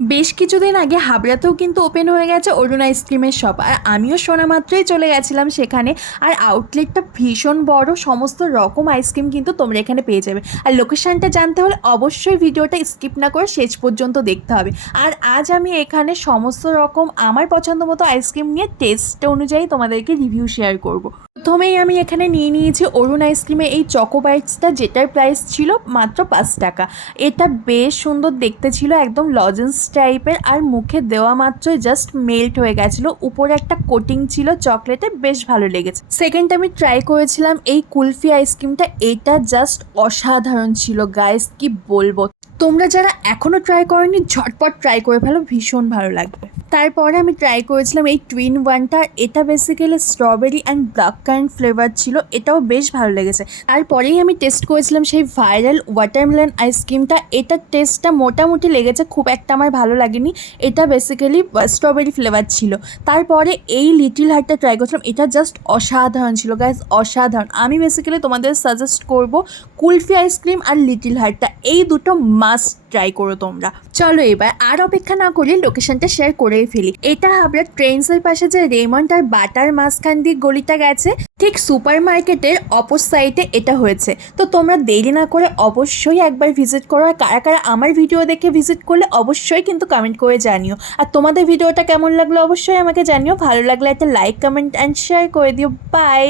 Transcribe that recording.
বেশ কিছুদিন আগে হাবড়াতেও কিন্তু ওপেন হয়ে গেছে অরুণ আইসক্রিমের শপ, আর আমিও শোনা মাত্রই চলে গেছিলাম সেখানে। আর আউটলেটটা ভীষণ বড়, সমস্ত রকম আইসক্রিম কিন্তু তোমরা এখানে পেয়ে যাবে। আর লোকেশানটা জানতে হলে অবশ্যই ভিডিওটা স্কিপ না করে শেষ পর্যন্ত দেখতে হবে। আর আজ আমি এখানে সমস্ত রকম আমার পছন্দ মতো আইসক্রিম নিয়ে টেস্ট অনুযায়ী তোমাদেরকে রিভিউ শেয়ার করব। প্রথমেই আমি এখানে নিয়ে নিয়েছি অরুণ আইসক্রিমে এই চকো বাইটসটা, যেটার প্রাইস ছিল মাত্র 5 টাকা। এটা বেশ সুন্দর দেখতে ছিল, একদম লজেন্স টাইপের, আর মুখে দেওয়া মাত্রই জাস্ট মেল্ট হয়ে গেছিলো। উপরে একটা কোটিং ছিল চকলেটের, বেশ ভালো লেগেছে। সেকেন্ড আমি ট্রাই করেছিলাম এই কুলফি আইসক্রিমটা, এটা জাস্ট অসাধারণ ছিল গাইস, কি বলবো। তোমরা যারা এখনও ট্রাই করোনি ঝটপট ট্রাই করে ফেলো, ভীষণ ভালো লাগবে। তারপরে আমি ট্রাই করেছিলাম এই টুইন ওয়ানটা, এটা basically strawberry and black current flavour ছিল, এটাও বেশ ভালো লেগেছে। তারপরেই আমি টেস্ট করেছিলাম সেই ভাইরাল ওয়াটারমেলন আইসক্রিমটা, এটার টেস্টটা মোটামুটি লেগেছে, খুব একটা আমার ভালো লাগেনি। এটা বেসিক্যালি স্ট্রবেরি ফ্লেভার ছিল। তারপরে এই লিটিল হার্টটা ট্রাই করেছিলাম, এটা জাস্ট অসাধারণ ছিল গাইজ, অসাধারণ। আমি বেসিক্যালি তোমাদের সাজেস্ট করব কুলফি আইসক্রিম আর লিটিল হার্টটা, এই দুটো মাস্ট ট্রাই করো তোমরা। চলো এবার আর অপেক্ষা না করে লোকেশনটা শেয়ার করেই ফেলি। এটা হাবড়া ট্রেন্সের পাশে যে রেমন্ড আর বাটার মাঝখান দিয়ে গলিটা গেছে, ঠিক সুপার মার্কেটের অপর সাইডে এটা হয়েছে। তো তোমরা দেরি না করে অবশ্যই একবার ভিজিট করো। আর কারা কারা আমার ভিডিও দেখে ভিজিট করলে অবশ্যই কিন্তু কমেন্ট করে জানিও। আর তোমাদের ভিডিওটা কেমন লাগলো অবশ্যই আমাকে জানিও। ভালো লাগলে একটা লাইক, কমেন্ট অ্যান্ড শেয়ার করে দিও। বাই।